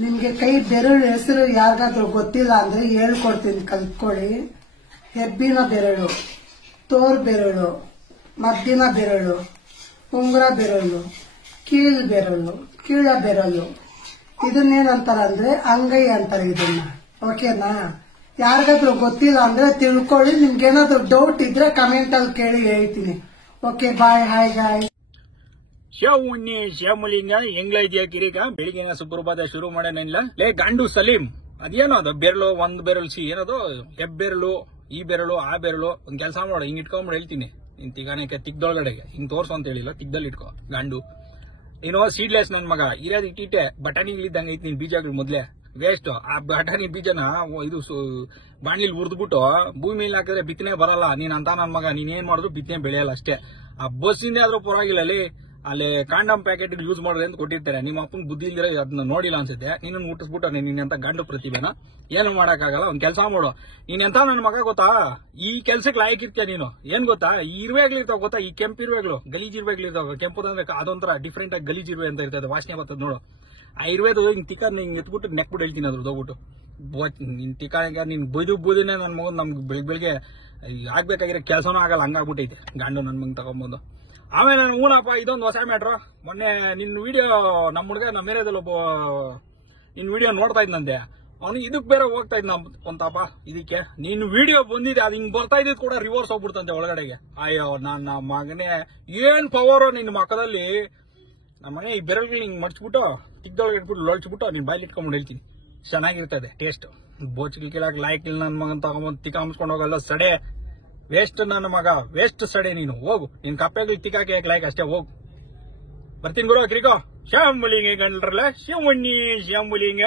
ನಿಮ್ಗೆ ಕೈ ಬೆರಳು ಹೆಸರು ಯಾರಿಗಾದ್ರೂ ಗೊತ್ತಿಲ್ಲ ಅಂದ್ರೆ ಹೇಳ್ಕೊಡ್ತೀನಿ, ಕಲ್ತ್ಕೊಳ್ಳಿ. ಹೆಬ್ಬಿನ ಬೆರಳು, ತೋರ್ ಬೆರಳು, ಮದ್ದಿನ ಬೆರಳು, ಉಂಗುರ ಬೆರಳು, ಕೀಳ್ ಬೆರಳು, ಕೀಳ ಬೆರಳು. ಇದನ್ನೇನಂತಾರ ಅಂದ್ರೆ ಅಂಗೈ ಅಂತಾರೆ ಇದನ್ನ. ಓಕೆನಾ? ಯಾರಿಗಾದ್ರೂ ಗೊತ್ತಿಲ್ಲ ಅಂದ್ರೆ ತಿಳ್ಕೊಳ್ಳಿ. ನಿಮ್ಗೇನಾದ್ರೂ ಡೌಟ್ ಇದ್ರೆ ಕಮೆಂಟ್ ಅಲ್ಲಿ ಕೇಳಿ ಹೇಳ್ತೀನಿ. ಓಕೆ, ಬಾಯ್, ಹಾಯ್ ಗಾಯ್. ಶ್ಯಾಮಲಿಂಗ ಹೆಂಗ್ಲ ಇದೆಯಾ ಕಿರಿಕ? ಬೆಳಿಗ್ಗೆ ಸುಪ್ರಭಾತ ಶುರು ಮಾಡೋನಿಲ್ಲ. ಲೇ ಗಂಡು ಸಲೀಂ, ಅದೇನೋ ಅದು ಬೆರಳು, ಒಂದ್ ಬೆರಳು ಏನದು ಹೆಬ್ಬೆರಳು, ಈ ಬೆರಳು, ಆ ಬೆರಳು. ಒಂದ್ ಕೆಲಸ ಮಾಡು, ಹಿಂಗ್ ಇಟ್ಕೊಂಡ್ಬಿಡು ಹೇಳ್ತೀನಿ. ನಿನ್ ತಿಗಾನಕ್ಕೆ ತಿಗ್ದೊಳಗಡೆಗೆ ಹಿಂಗ್ ತೋರ್ಸು ಅಂತ ಹೇಳಿಲ್ಲ, ತಿಗ್ದಲ್ಲಿ ಇಟ್ಕೋ ಗಂಡು. ನೀನು ಸೀಡ್ಲೆಸ್ ನನ್ ಮಗ, ಇರೋದು ಇಟ್ಟಿಟ್ಟೆ ಬಟಾಣಿಗಳಿದ್ದಂಗೆ ಐತಿ ನಿನ್ ಬೀಜಗಳು ಮೊದ್ಲೇ ವೇಸ್ಟ್. ಆ ಬಟಾಣಿ ಬೀಜನ ಇದು ಬಾಣ್ಲಿಲ್ ಉರ್ದ್ಬಿಟ್ಟು ಭೂಮಿ ಮೇಲೆ ಹಾಕಿದ್ರೆ ಬಿತ್ತನೆ ಬರಲ್ಲ. ನೀನ್ ಅಂತ ನನ್ ಮಗ, ನೀನ್ ಏನ್ ಮಾಡಿದ್ರು ಬಿತ್ತನೆ ಬೆಳೆಯಲ್ಲ ಅಷ್ಟೇ. ಆ ಬಸ್ಸಿಂದ ಆದ್ರೂ ಪರವಾಗಿಲ್ಲ, ಅಲ್ಲಿ ಕಾಂಡಮ್ ಪ್ಯಾಕೆಟ್ ಯೂಸ್ ಮಾಡೋದು ಅಂತ ಕೊಟ್ಟಿರ್ತಾರೆ. ನಿಮ್ಮ ಅಪ್ಪನ ಬುದ್ಧಿ ಇಲ್ದಿರ ಅದನ್ನ ನೋಡಿಲ್ಲ ಅನ್ಸುತ್ತೆ. ನಿನ್ನ ಮುಟ್ಟಿಸ್ಬಿಟ್ಟು ನೀನೆಂತ ಗಂಡು ಪ್ರತಿಭೆನ ಏನು ಮಾಡಕ್ಕಾಗಲ್ಲ. ಒಂದ್ ಕೆಲಸ ಮಾಡು, ನೀನೆಂತ ನನ್ನ ಮಗ ಗೊತ್ತಾ, ಈ ಕೆಲ್ಸಕ್ಕೆ ಲಾಯಕಿರ್ತೀಯ ನೀನು. ಏನ್ ಗೊತ್ತಾ, ಈ ಇರುವೆಗಳಿರ್ತಾವ ಗೊತ್ತಾ, ಈ ಕೆಂಪು ಇರುವೆಗಳು, ಗಲೀಜ್ ಇರುವೆಗಳಿರ್ತಾವ. ಕೆಂಪುದಂದ್ರೆ ಅದೊಂಥರ ಡಿಫ್ರೆಂಟ್ ಆಗಿ ಗಲೀಜ್ ಇರುವೆ ಅಂತ ಇರ್ತದೆ, ವಾಸನೆ ಬರ್ತದೆ ನೋಡು. ಆ ಇರುವೆದು ಹಿಂಗ್ ತಿಕ್ಕ ಹಿಂಗ್ ಎತ್ಬಿಟ್ಟು ನೆಕ್ಬಿಟ್ಟು ಹೇಳ್ತೀನಿ ಅದ್ರ ಹೋಗ್ಬಿಟ್ಟು ನಿನ್ ತಿಕ್ಕ ನಿನ್ ಬೈದುನೇ ನನ್ ಮಗ ನಮ್ಗೆ ಬೆಳಿಗ್ಗೆ ಆಗ್ಬೇಕಾಗಿರೋ ಕೆಲಸನೂ ಆಗಲ್ಲ, ಹಂಗಾಗ್ಬಿಟ್ಟೈತೆ ಗಂಡು ನನ್ ಮಗ ತಗೊಂಡ್ಬಂದು. ಆಮೇಲೆ ನಾನು ಊನಪ್ಪ, ಇದೊಂದು ಹೊಸ ಮ್ಯಾಟ್ರು. ಮೊನ್ನೆ ನಿನ್ನ ವಿಡಿಯೋ ನಮ್ಮ ಹುಡುಗ ನಮ್ಮ ಏರಿಯಾದಲ್ಲಿ ಒಬ್ಬ ನಿನ್ ವಿಡಿಯೋ ನೋಡ್ತಾ ಇದ್ನಂತೆ. ಅವನು ಇದಕ್ ಬೇರೆ ಹೋಗ್ತಾ ಇದ್ನ ಒಂತಪ್ಪ. ಇದಕ್ಕೆ ನಿನ್ ವಿಡಿಯೋ ಬಂದಿದೆ, ಅದು ಹಿಂಗ್ ಬರ್ತಾ ಇದ್ದಿದ್ ಕೂಡ ರಿವರ್ಸ್ ಹೋಗ್ಬಿಡ್ತಂತೆ ಒಳಗಡೆಗೆ. ಅಯ್ಯೋ ನನ್ನ ಮಗನೇ, ಏನ್ ಪವರ್ ನಿನ್ ಮಕ್ಕದಲ್ಲಿ. ನಮ್ಮ ಮನೆ ಈ ಬೆರಳುಗಳು ಹಿಂಗ್ ಮಡ್ಚ್ಬಿಟ್ಟು ತಿಗ್ದೊಳಗೆ ಇಟ್ಬಿಟ್ಟು ಲೊಳ್ಚ್ಬಿಟ್ಟು ನೀನ್ ಬಾಯಲ್ಲಿ ಇಟ್ಕೊಂಡ್ಬಿಟ್ಟು ಹೇಳ್ತೀನಿ, ಚೆನ್ನಾಗಿರ್ತದೆ ಟೇಸ್ಟ್. ಬೋಚಿಗೆ ಕೀಳಾಕ್ ಲಾಯ್ಕ್ ಇಲ್ಲ ನನ್ ಮಗನ್ ತಗೊಂಬಂದು ತಿಕ್ಕ ಹಮ್ಸ್ಕೊಂಡು ಹೋಗಲ್ಲ ಸಡೆ. ವೇಸ್ಟ್ ನನ್ನ ಮಗ, ವೇಸ್ಟ್ ಸಡೆ ನೀನು. ಹೋಗು, ನಿನ್ ಕಪ್ಪೆಗಳು ತಿಕ್ಕಾಕಿ ಲಾಯ್ಕ್ ಅಷ್ಟೇ, ಹೋಗು. ಬರ್ತೀನಿ ಗುರು ಕಿರಿಕೋ. ಶ್ಯಾಮಲಿಂಗ ಗಂಡ್ರಲ್ಲ, ಶಿವಣ್ಣಿ ಶ್ಯಾಮಲಿಂಗ.